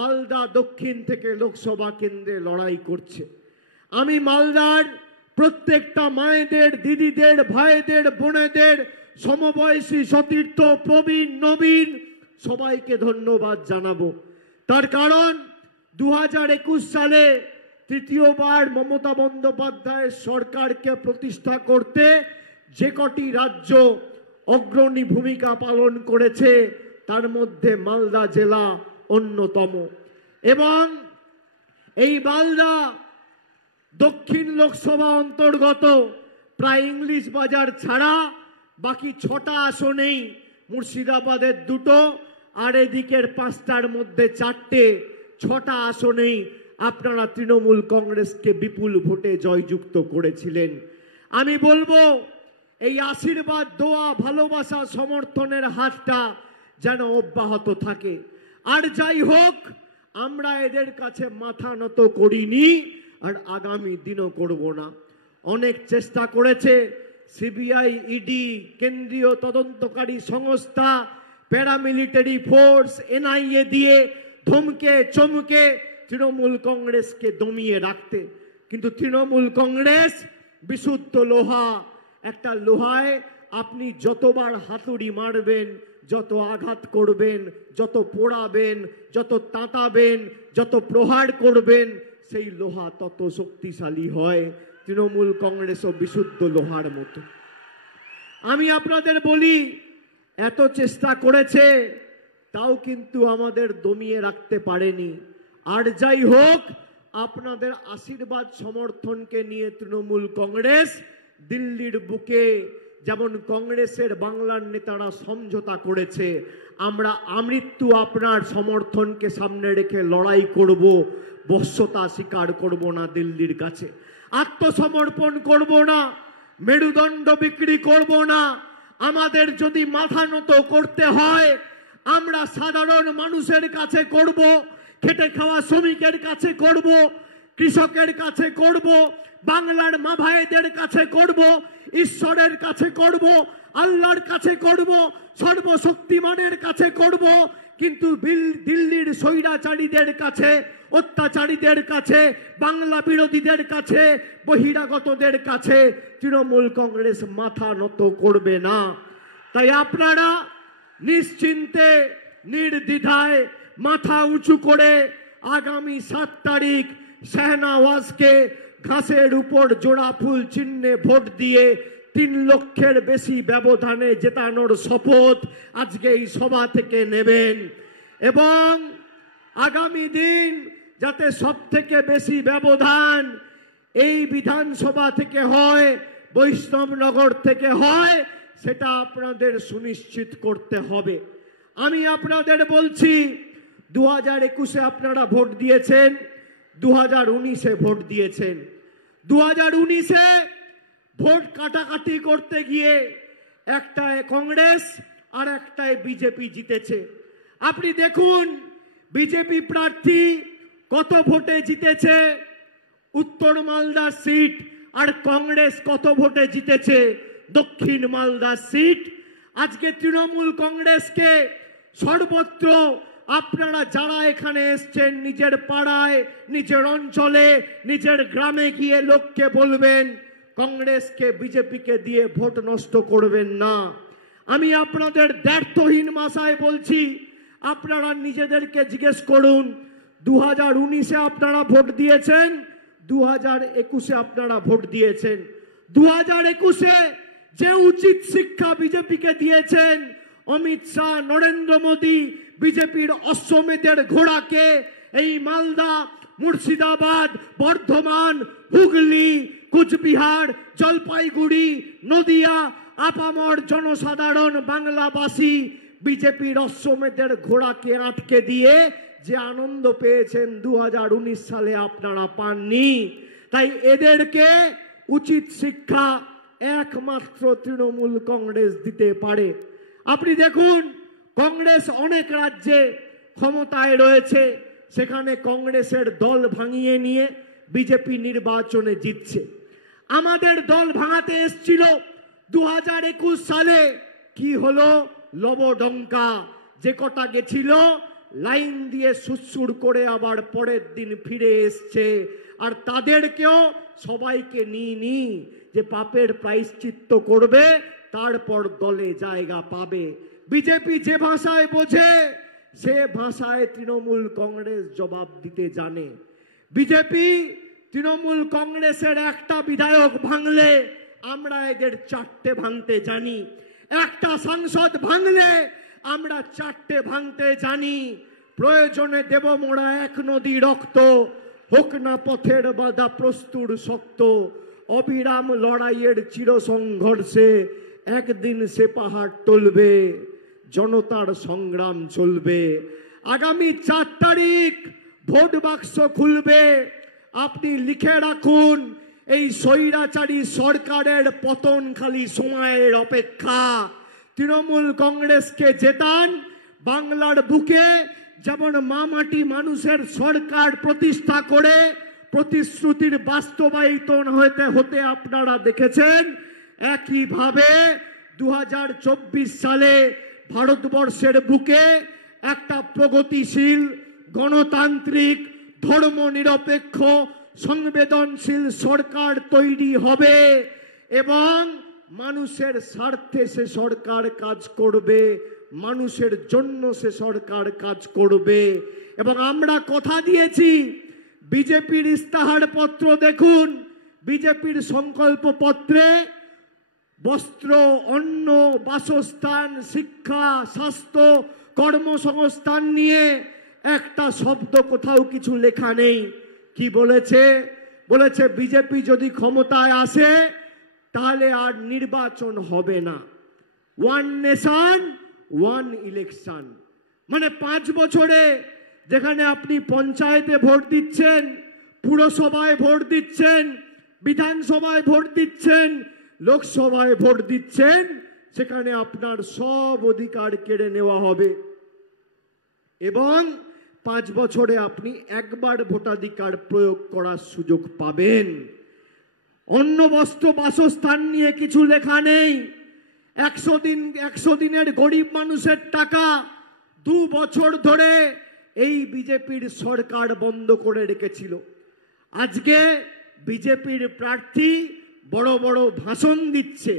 মালদা দক্ষিণ থেকে লোকসভা কেন্দ্রে লড়াই করছে। আমি মালদার প্রত্যেকটা মায়েদের, দিদিদের, ভাইদের, বোনেদের, সমবয়সী, সতীর্থ, প্রবীণ, নবীন সবাইকে ধন্যবাদ জানাবো। তার কারণ 2021 সালে তৃতীয়বার মমতা বন্দ্যোপাধ্যায়ের সরকারকে প্রতিষ্ঠা করতে যে কটি রাজ্য অগ্রণী ভূমিকা পালন করেছে তার মধ্যে মালদা জেলা অন্যতম। এবং এই মালদা দক্ষিণ লোকসভা অন্তর্গত প্রায় ইংলিশ বাজার ছাড়া বাকি 6টা আসনেই, মুর্শিদাবাদের 2টো আর এদিকের 5টার মধ্যে 4টে, 6টা আসনেই আপনারা তৃণমূল কংগ্রেসকে বিপুল ভোটে জয়যুক্ত করেছিলেন। আমি বলবো এই আশীর্বাদ, দোয়া, ভালোবাসা, সমর্থনের হাতটা যেন অব্যাহত থাকে। আর যাই হোক, আমরা এদের কাছে মাথা নত করিনি আর আগামী দিনও করব না। অনেক চেষ্টা করেছে সিবিআই, ইডি, কেন্দ্রীয় তদন্তকারী সংস্থা, প্যারামিলিটারি ফোর্স, এনআইএ দিয়ে ধমকে চমকে তৃণমূল কংগ্রেসকে দমিয়ে রাখতে। কিন্তু তৃণমূল কংগ্রেস বিশুদ্ধ লোহা। একটা লোহায় আপনি যতবার হাতুড়ি মারবেন, যত আঘাত করবেন, যত পোড়াবেন, যত তাতাবেন, যত প্রহার করবেন, সেই লোহা তত শক্তিশালী হয়। তৃণমূল কংগ্রেসও বিশুদ্ধ লোহার মতো। আমি আপনাদের বলি, এত চেষ্টা করেছে তাও কিন্তু আমাদের দমিয়ে রাখতে পারেনি। আর যাই হোক, আপনাদের আশীর্বাদ সমর্থনকে নিয়ে তৃণমূল কংগ্রেস দিল্লির বুকে যেমন কংগ্রেসের বাংলার নেতারা সমঝোতা করেছে, আমরা আমৃত্যু আপনার সমর্থনকে সামনে রেখে লড়াই করব, বশ্যতা স্বীকার করব না দিল্লির কাছে, আত্মসমর্পণ করব না, মেরুদণ্ড বিক্রি করব না। আমাদের যদি মাথা নত করতে হয়, আমরা সাধারণ মানুষের কাছে করব, খেটে খাওয়া শ্রমিকের কাছে করব, কৃষকের কাছে করব, বাংলার মা ভাইদের কাছে করব, ঈশ্বরের কাছে করব, আল্লাহর কাছে করব, সর্বশক্তিমানের কাছে করব। কিন্তু দিল্লির স্বৈরাচারীদের কাছে, অত্যাচারীদের কাছে, বাংলা বিরোধীদের কাছে, বহিরাগতদের কাছে তৃণমূল কংগ্রেস মাথা নত করবে না। তাই আপনারা নিশ্চিন্তে, নির্দ্বিধায়, মাথা উঁচু করে আগামী 7 তারিখ শাহনওয়াজকে ঘাসের উপর জোড়া ফুল চিহ্নে ভোট দিয়ে 3 লক্ষের বেশি ব্যবধানে জেতানোর শপথ আজকে এই সভা থেকে নেবেন। এবং আগামী দিন যাতে সবথেকে বেশি ব্যবধান এই বিধানসভা থেকে হয়, বৈষ্ণবনগর থেকে হয়, সেটা আপনাদের সুনিশ্চিত করতে হবে। আমি আপনাদের বলছি, 2021-এ আপনারা ভোট দিয়েছেন, 2019-এ ভোট দিয়েছেন। 2019-এ ভোট কাটাকাটি করতে গিয়ে একটায় কংগ্রেস আর একটায় বিজেপি জিতেছে। আপনি দেখুন বিজেপি প্রার্থী কত ভোটে জিতেছে উত্তর মালদা সিট, আর কংগ্রেস কত ভোটে জিতেছে দক্ষিণ মালদা সিট। আজকে তৃণমূল কংগ্রেসকে সর্বত্র আপনারা যারা এখানে এসছেন, নিজের পাড়ায়, নিজের অঞ্চলে, নিজের গ্রামে গিয়ে লোককে বলবেন কংগ্রেসকে, বিজেপিকে দিয়ে ভোট নষ্ট করবেন না। আমি আপনাদের দ্ব্যর্থহীন ভাষায় বলছি, আপনারা নিজেদেরকে জিজ্ঞেস করুন, 2019-এ আপনারা ভোট দিয়েছেন, 2021-এ আপনারা ভোট দিয়েছেন। 2021-এ যে উচিত শিক্ষা বিজেপিকে দিয়েছেন অমিত শাহ, নরেন্দ্র মোদী, বিজেপির অশ্বমেধের ঘোড়াকে এই মালদা, মুর্শিদাবাদ, বর্ধমান, হুগলি, কুচবিহার, জলপাইগুড়ি, নদিয়া, আপামর জনসাধারণ বাংলাবাসী বিজেপির অশ্বমেধের ঘোড়াকে আটকে দিয়ে যে আনন্দ পেয়েছেন 2019 সালে আপনারা পাননি। তাই এদেরকে উচিত শিক্ষা একমাত্র তৃণমূল কংগ্রেস দিতে পারে। আপনি দেখুন কংগ্রেস অনেক রাজ্যে ক্ষমতায় রয়েছে, সেখানে কংগ্রেসের দল ভাঙিয়ে নিয়ে বিজেপি নির্বাচনে জিতছে। আমাদের দল ভাঙাতে এসেছিল 2021 সালে, কি হলো? লবডঙ্কা। যে কটা গেছিল লাইন দিয়ে সুসুর করে আবার পরের দিন ফিরে এসছে। আর তাদেরকেও সবাইকে নিয়ে যে পাপের প্রায়শ্চিত্ত করবে, তারপর দলে জায়গা পাবে। বিজেপি যে ভাষায় বোঝে সে ভাষায় তৃণমূল কংগ্রেস জবাব দিতে জানে। বিজেপি তৃণমূল কংগ্রেসের একটা বিধায়ক ভাঙলে আমরা এদের 4টে ভাঙতে জানি, একটা সাংসদ ভাঙলে আমরা 4টে ভাঙতে জানি। প্রয়োজনে দেব মোরা 1 নদী রক্ত, হোক না পথের বাধা প্রস্তুর শক্ত। অবিরাম লড়াইয়ের চির সংঘর্ষে একদিন সে পাহাড় টলবে, জনতার সংগ্রাম চলবে। আগামী 4 তারিখ ভোট বাক্স খুলবে। আপনি লিখে রাখুন, এই স্বৈরাচারী সরকারের পতন খালি সময়ের অপেক্ষা। তৃণমূল কংগ্রেসকে জেতান, বাংলার বুকে যেমন মামাটি মানুষের সরকার প্রতিষ্ঠা করে প্রতিশ্রুতির বাস্তবায়িত হতে আপনারা দেখেছেন, একইভাবে 2024 সালে ভারতবর্ষের বুকে একটা প্রগতিশীল, গণতান্ত্রিক, ধর্মনিরপেক্ষ, সংবেদনশীল সরকার তৈরি হবে এবং মানুষের স্বার্থে সে সরকার কাজ করবে, মানুষের জন্য সে সরকার কাজ করবে। এবং আমরা কথা দিয়েছি, বিজেপির ইস্তাহার পত্র দেখুন, বিজেপির সংকল্প পত্রে বস্ত্র, অন্ন, বাসস্থান, শিক্ষা, স্বাস্থ্য, কর্মসংস্থান নিয়ে একটা শব্দ কোথাও কিছু লেখা নেই। কি বলেছে? বলেছে বিজেপি যদি ক্ষমতায় আসে তাহলে আর নির্বাচন হবে না, 1 নেশন 1 ইলেকশন। মানে 5 বছরে যেখানে আপনি পঞ্চায়েতে ভোট দিচ্ছেন, পুরসভায় ভোট দিচ্ছেন, বিধানসভায় ভোট দিচ্ছেন, লোকসভায় ভোট দিচ্ছেন, সেখানে আপনার সব অধিকার কেড়ে নেওয়া হবে এবং 5 বছরে আপনি একবার ভোটাধিকার প্রয়োগ করার সুযোগ পাবেন। অন্ন, বস্ত্র, বাসস্থান নিয়ে কিছু লেখা নেই। 100 দিনের গরিব মানুষের টাকা 2 বছর ধরে এই বিজেপির সরকার বন্ধ করে রেখেছিল। আজকে বিজেপির প্রার্থী বড় বড় ভাষণ দিচ্ছে,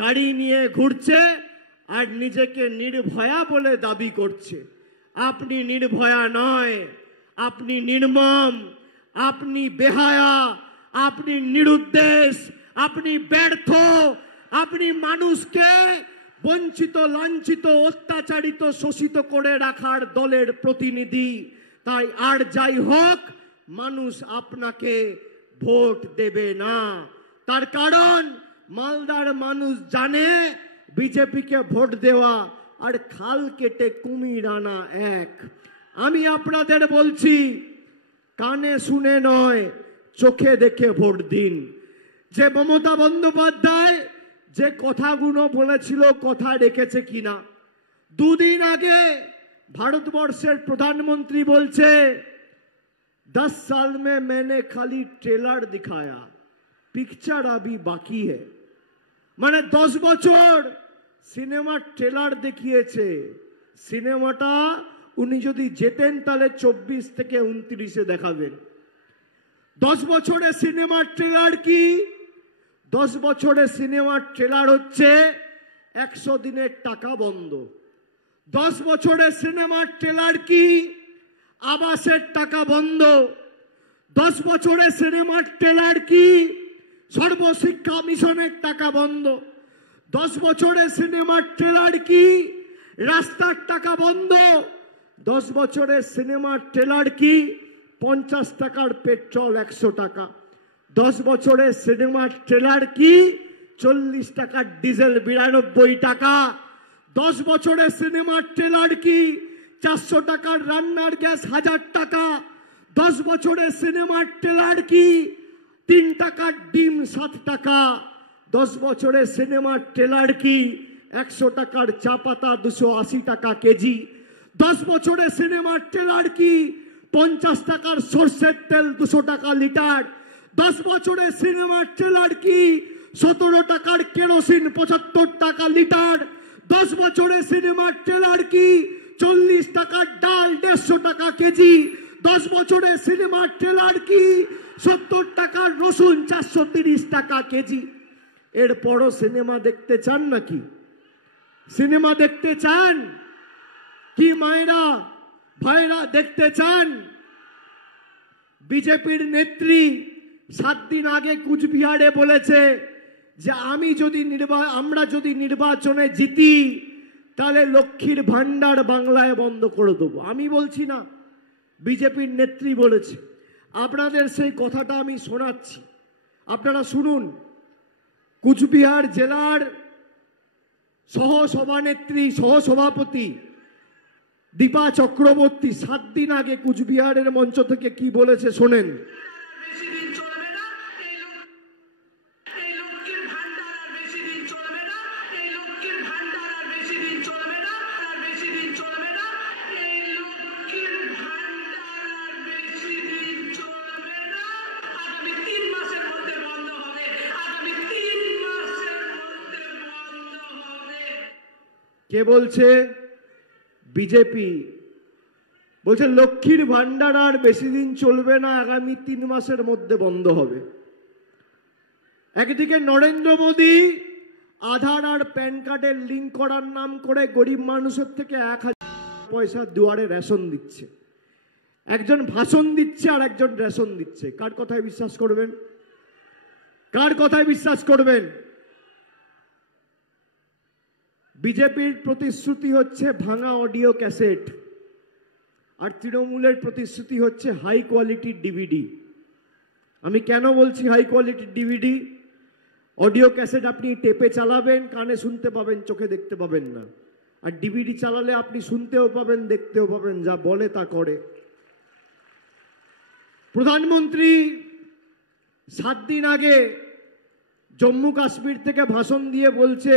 গাড়ি নিয়ে ঘুরছে আর নিজেকে নির্ভয়া বলে দাবি করছে। আপনি নির্ভয়া নয়, আপনি নির্মম, আপনি বেহায়া, আপনি নিরুদ্দেশ, আপনি ব্যর্থ, আপনি মানুষকে বঞ্চিত, লাঞ্ছিত, অত্যাচারিত, শোষিত করে রাখার দলের প্রতিনিধি। তাই আর যাই হোক, মানুষ আপনাকে ভোট দেবে না। তার কারণ মালদার মানুষ জানে বিজেপিকে ভোট দেওয়া আর খাল কেটে কুমির আনা এক। আমি আপনাদের বলছি, কানে শুনে নয়, চোখে দেখে ভোট দিন। যে মমতা বন্দ্যোপাধ্যায় যে কথাগুলো বলেছিল কথা রেখেছে কিনা। 2 দিন আগে ভারতবর্ষের প্রধানমন্ত্রী বলছে 10 साल में मैंने खाली ट्रेलर दिखाया, पिक्चर अभी बाकी है। মানে 10 বছর সিনেমার ট্রেলার দেখিয়েছে। সিনেমাটা উনি যদি যেতেন তাহলে 24 থেকে 29-এ দেখাবেন। 10 বছরের সিনেমার ট্রেলার কি? 10 বছরের সিনেমার ট্রেলার হচ্ছে 100 দিনের টাকা বন্ধ। 10 বছরের সিনেমার ট্রেলার কি? আবাসের টাকা বন্ধ। 10 বছরের সিনেমার ট্রেলার কি? সর্বশিক্ষা মিশনের টাকা বন্ধ। 10 বছরের সিনেমার ট্রেলার কি? রাস্তার টাকা বন্ধ। 10 বছরের সিনেমার ট্রেলার কি? 50 টাকার পেট্রোল 100 টাকা। 10 বছরের সিনেমার ট্রেলার কি? 40 টাকার ডিজেল 92 টাকা। 10 বছরের সিনেমার ট্রেলার কি? 400 টাকার রান্নার গ্যাস 1000 টাকা। 10 বছরের সিনেমার ট্রেলার কি? 3 টাকার ডিম 7 টাকা। 10 বছরের সিনেমার ট্রেলার কি? 100 টাকার চা পাতা 280 টাকা কেজি। 10 বছরের সিনেমার ট্রেলার কি? 50 টাকার সরষের তেল 200 টাকা লিটার। 10 বছরের সিনেমার ট্রেলার কি? 17 টাকার কেরোসিন 75 টাকা লিটার। 10 বছরের সিনেমার ট্রেলার কি? 40 টাকার ডাল 150 টাকা কেজি, 10 বছরের সিনেমার ট্রেলার কি 70 টাকার রসুন 430 টাকা কেজি। এরপরও সিনেমা দেখতে চান নাকি? সিনেমা দেখতে চান কি মায়েরা ভাইরা দেখতে চান? বিজেপির নেত্রী 7 দিন আগে কুচবিহারে বলেছে যে আমরা যদি নির্বাচনে জিতি তাহলে লক্ষ্মীর ভান্ডার বাংলায় বন্ধ করে দেবো। আমি বলছি না, বিজেপির নেত্রী বলেছে। আপনাদের সেই কথাটা আমি শোনাচ্ছি, আপনারা শুনুন। কুচবিহার জেলার সহসভানেত্রী সহসভাপতি দীপা চক্রবর্তী 7 দিন আগে কুচবিহারের মঞ্চ থেকে কি বলেছে শোনেন। কে বলছে? বিজেপি বলছে লক্ষ্মীর ভান্ডার আর বেশি দিন চলবে না, আগামী 3 মাসের মধ্যে বন্ধ হবে। একদিকে নরেন্দ্র মোদী আধার আর প্যান কার্ডের লিঙ্ক করার নাম করে গরিব মানুষের থেকে 1000 পয়সা দুয়ারে রেশন দিচ্ছে। একজন ভাষণ দিচ্ছে আর একজন রেশন দিচ্ছে। কার কথায় বিশ্বাস করবেন? কার কথায় বিশ্বাস করবেন? বিজেপির প্রতিশ্রুতি হচ্ছে ভাঙা অডিও ক্যাসেট, আর তৃণমূলের প্রতিশ্রুতি হচ্ছে হাই কোয়ালিটির ডিভিডি। আমি কেন বলছি হাই কোয়ালিটির ডিভিডি? অডিও ক্যাসেট আপনি টেপে চালাবেন, কানে শুনতে পাবেন, চোখে দেখতে পাবেন না। আর ডিভিডি চালালে আপনি শুনতেও পাবেন, দেখতেও পাবেন, যা বলে তা করে। প্রধানমন্ত্রী 7 দিন আগে জম্মু কাশ্মীর থেকে ভাষণ দিয়ে বলছে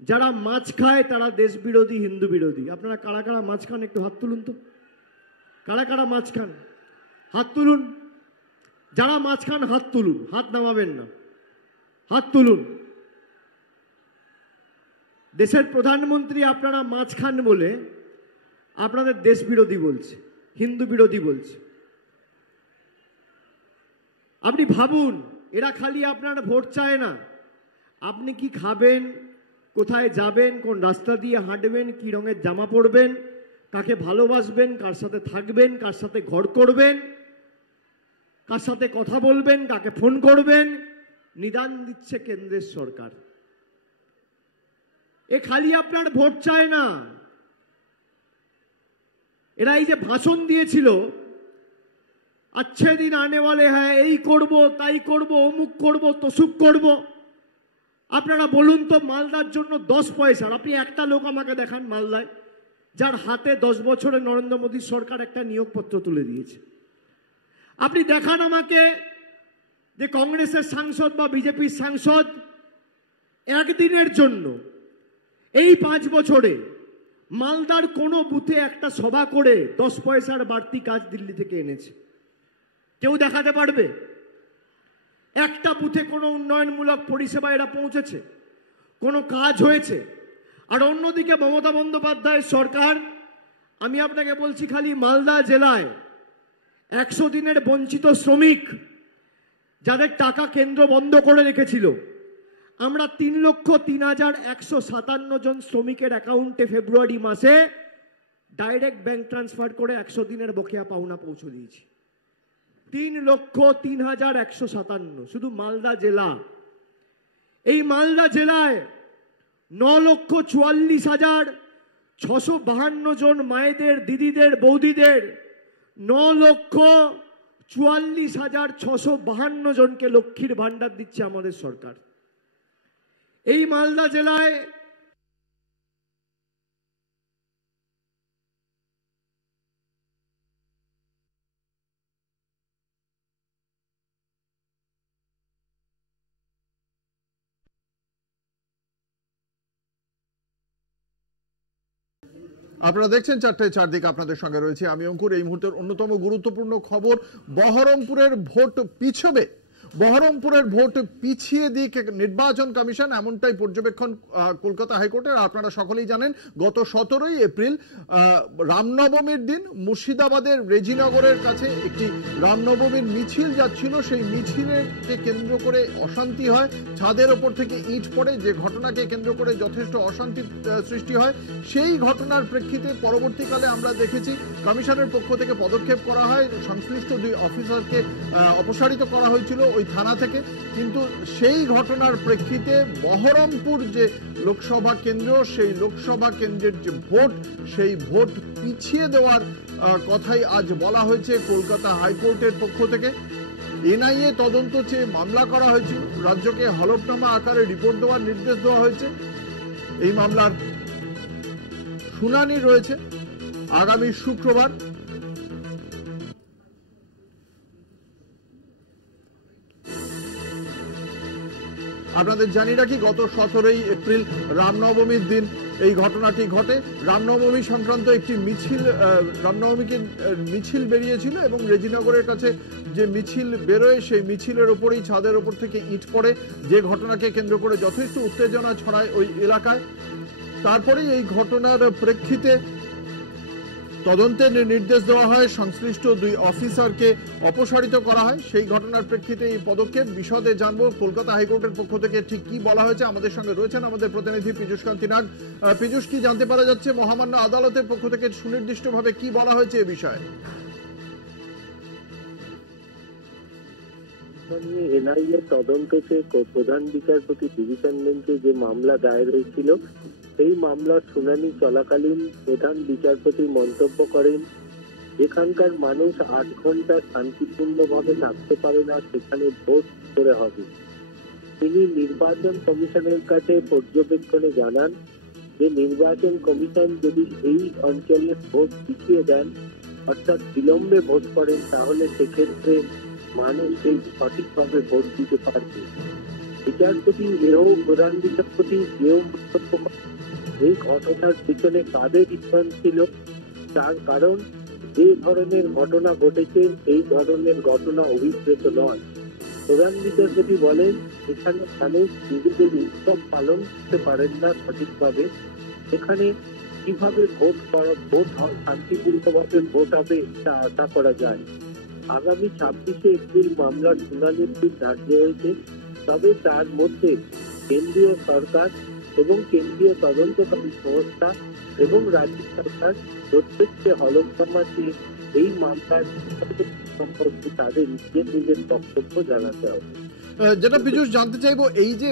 যারা মাছ খায় তারা দেশ বিরোধী, হিন্দু বিরোধী। আপনারা কারা কারা মাছ খান একটু হাত তুলুন তো। কারা কারা মাছ খান হাত তুলুন। যারা মাছ খান হাত তুলুন, হাত নামাবেন না, হাত তুলুন। দেশের প্রধানমন্ত্রী আপনারা মাছ খান বলে আপনাদের দেশ বিরোধী বলছে, হিন্দু বিরোধী বলছে। আপনি ভাবুন, এরা খালি আপনার ভোট চায় না, আপনি কি খাবেন, কোথায় যাবেন, কোন রাস্তা দিয়ে হাঁটবেন, কি রঙের জামা পরবেন, কাকে ভালোবাসবেন, কার সাথে থাকবেন, কার সাথে ঘর করবেন, কার সাথে কথা বলবেন, কাকে ফোন করবেন, নিদান দিচ্ছে কেন্দ্রের সরকার। এ খালি আপনার ভোট চায় না। এরা এই যে ভাষণ দিয়েছিল, अच्छे दिन आने वाले हैं, এই করব তাই করব, অমুক করব তসুক করব। আপনারা বলুন তো, মালদার জন্য 10 পয়সার আপনি একটা লোক আমাকে দেখান মালদায় যার হাতে 10 বছরে নরেন্দ্র মোদী সরকার একটা নিয়োগপত্র তুলে দিয়েছে। আপনি দেখান আমাকে যে কংগ্রেসের সাংসদ বা বিজেপির সাংসদ একদিনের জন্য এই 5 বছরে মালদার কোনো বুথে একটা সভা করে 10 পয়সার বাড়তি কাজ দিল্লি থেকে এনেছে। কেউ দেখাতে পারবে? একটা বুথে কোনো উন্নয়নমূলক পরিষেবা এরা পৌঁছেছে, কোনো কাজ হয়েছে? আর অন্যদিকে মমতা বন্দ্যোপাধ্যায়ের সরকার, আমি আপনাকে বলছি, খালি মালদা জেলায় 100 দিনের বঞ্চিত শ্রমিক যাদের টাকা কেন্দ্র বন্ধ করে রেখেছিল, আমরা 3,03,157 জন শ্রমিকের অ্যাকাউন্টে ফেব্রুয়ারি মাসে ডাইরেক্ট ব্যাংক ট্রান্সফার করে 100 দিনের বকেয়া পাওনা পৌঁছে দিয়েছি। 3,03,157 শুধু মালদা জেলা। এই মালদা জেলায় 9,44,652 জন মায়েদের, দিদিদের, বৌদিদের 9,44,652 জনকে লক্ষ্মীর ভান্ডার দিচ্ছে আমাদের সরকার। এই মালদা জেলায় আপনারা দেখছেন 4টায় 4 দিক, আপনাদের সঙ্গে রয়েছে আমি অঙ্কুর। এই মুহূর্তের অন্যতম গুরুত্বপূর্ণ খবর, বহরমপুরের ভোট পিছবে। বহরমপুরের ভোট পিছিয়ে দিক নির্বাচন কমিশন, এমনটাই পর্যবেক্ষণ কলকাতা হাইকোর্টের। আপনারা সকলেই জানেন গত 17ই এপ্রিল রামনবমীর দিন মুর্শিদাবাদের রেজিনগরের কাছে একটি রামনবমীর মিছিল যাচ্ছিল। সেই মিছিলকে কেন্দ্র করে অশান্তি হয়, ছাদের ওপর থেকে ইট পড়ে, যে ঘটনাকে কেন্দ্র করে যথেষ্ট অশান্তির সৃষ্টি হয়। সেই ঘটনার প্রেক্ষিতে পরবর্তীকালে আমরা দেখেছি কমিশনের পক্ষ থেকে পদক্ষেপ করা হয়, সংশ্লিষ্ট 2 অফিসারকে অপসারিত করা হয়েছিল ওই থানা থেকে। কিন্তু সেই ঘটনার প্রেক্ষিতে বহরমপুর যে লোকসভা কেন্দ্র, সেই লোকসভা কেন্দ্রের যে ভোট, সেই ভোট পিছিয়ে দেওয়ার কথাই আজ বলা হয়েছে কলকাতা হাইকোর্টের পক্ষ থেকে। এনআইএ তদন্ত চেয়ে মামলা করা হয়েছিল, রাজ্যকে হলফনামা আকারে রিপোর্ট দেওয়ার নির্দেশ দেওয়া হয়েছে। এই মামলার শুনানি রয়েছে আগামী শুক্রবার। আপনাদের জানি রাখি গত 17ই এপ্রিল রামনবমীর দিন এই ঘটনাটি ঘটে। রামনবমী সংক্রান্ত একটি মিছিল বেরিয়েছিল এবং রেজিনগরের কাছে যে মিছিল বেরোয় সেই মিছিলের ওপরেই ছাদের ওপর থেকে ইট পড়ে, যে ঘটনাকে কেন্দ্র করে যথেষ্ট উত্তেজনা ছড়ায় ওই এলাকায়। তারপরেই এই ঘটনার প্রেক্ষিতে তদন্তের নির্দেশ দেওয়া হয়, সংশ্লিষ্ট 2 অফিসারকে অপসারিত করা হয়। সেই ঘটনার প্রেক্ষিতে এই পদক্ষেপ। বিশদে জানবো কলকাতা হাইকোর্টের পক্ষ থেকে ঠিক কি বলা হয়েছে। আমাদের সঙ্গে রয়েছেন আমাদের প্রতিনিধি পীযূষ কান্তি নাগ। পীযূষ, কি জানতে পারা যাচ্ছে মহামান্য আদালতের পক্ষ থেকে সুনির্দিষ্টভাবে কি বলা হয়েছে এ বিষয়ে? এনআইএ তদন্তকে প্রধান বিচারপতি ডিভিশন বেঞ্চে যে মামলা দায়ের হয়েছিল, সেই মামলার শুনানি চলাকালীন প্রধান বিচারপতি মন্তব্য করেন, যেখানকার মানুষ 8 ঘন্টা শান্তিপূর্ণভাবে থাকতে পারে না, সেখানে ভোট করে হবে। তিনি নির্বাচন কমিশনের কাছে পর্যবেক্ষণে জানান যে নির্বাচন কমিশন যদি এই অঞ্চলে ভোট পিছিয়ে দেন, অর্থাৎ বিলম্বে ভোট করেন, তাহলে সেক্ষেত্রে মানুষ সেই সঠিকভাবে ভোট দিতে পারবে। বিচারপতি প্রধান বিচারপতি মন্তব্য করেন, এই ঘটনার পিছনে কাদের স্থান ছিল, তার কারণ যে ধরনের ঘটনা ঘটেছে এই ধরনের ঘটনা অভিপ্রেত নয়। প্রধান বিচারপতি বলেন, এখানে মানুষ নিজেদের উৎসব পালন করতে পারেন না সঠিকভাবে, এখানে কিভাবে ভোট শান্তিপূর্ণভাবে ভোট হবে তা আশা করা যায়। আগামী 26শে এপ্রিল মামলার শুনানির দিন ধার্য হয়েছে, তবে তার মধ্যে কেন্দ্রীয় সরকার এবং কেন্দ্রীয় তদন্তকারী সংস্থা এবং রাজ্য সরকার প্রত্যেককে হলফনামা দিয়ে এই মামলার সম্পর্কে তাদের নিজের বক্তব্য জানাতে হবে। যেটা পীযূষ জানতে চাইবো, এই যে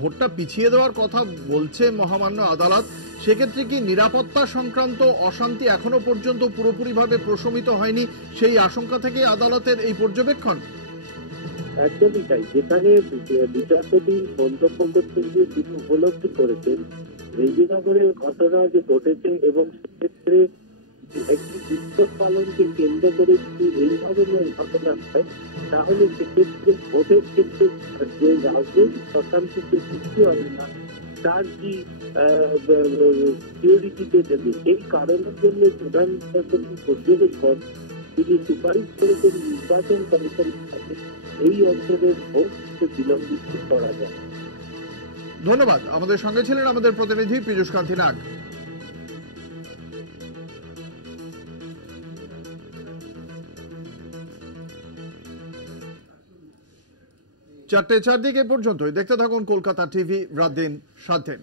ভোটটা পিছিয়ে দেওয়ার কথা বলছে মহামান্য আদালত, সেক্ষেত্রে কি নিরাপত্তা সংক্রান্ত অশান্তি এখনো পর্যন্ত পুরোপুরিভাবে প্রশমিত হয়নি, সেই আশঙ্কা থেকে আদালতের এই পর্যবেক্ষণ? একদমই তাই। যেখানে বিচারপতি মন্তব্য করতে গিয়ে তিনি উপলব্ধি করেছেন রেজিনগরের ঘটনা যে ঘটেছে এবং সেক্ষেত্রে একটি উৎসব পালনকে কেন্দ্র করে যদি এই ধরনের ঘটনা হয়, তাহলে সেক্ষেত্রে ভোটের ক্ষেত্রে যে রাজনৈতিক অশান্তিতে সৃষ্টি হবে না, তার কি সিকিউরিটিতে দেবে। এই কারণের জন্য প্রধান বিচারপতি পর্যবেক্ষণ তিনি সুপারিশ করেছেন নির্বাচন কমিশনের কাছে এই অঞ্চলের ভোটকে বিলম্বিত করা যায়। ধন্যবাদ। আমাদের সঙ্গে ছিলেন আমাদের প্রতিনিধি পীযূষ কান্তি নাগ। 4টে 4 দিকে পর্যন্তই দেখতে থাকুন কলকাতা টিভি, রাত দিন 7 দিন।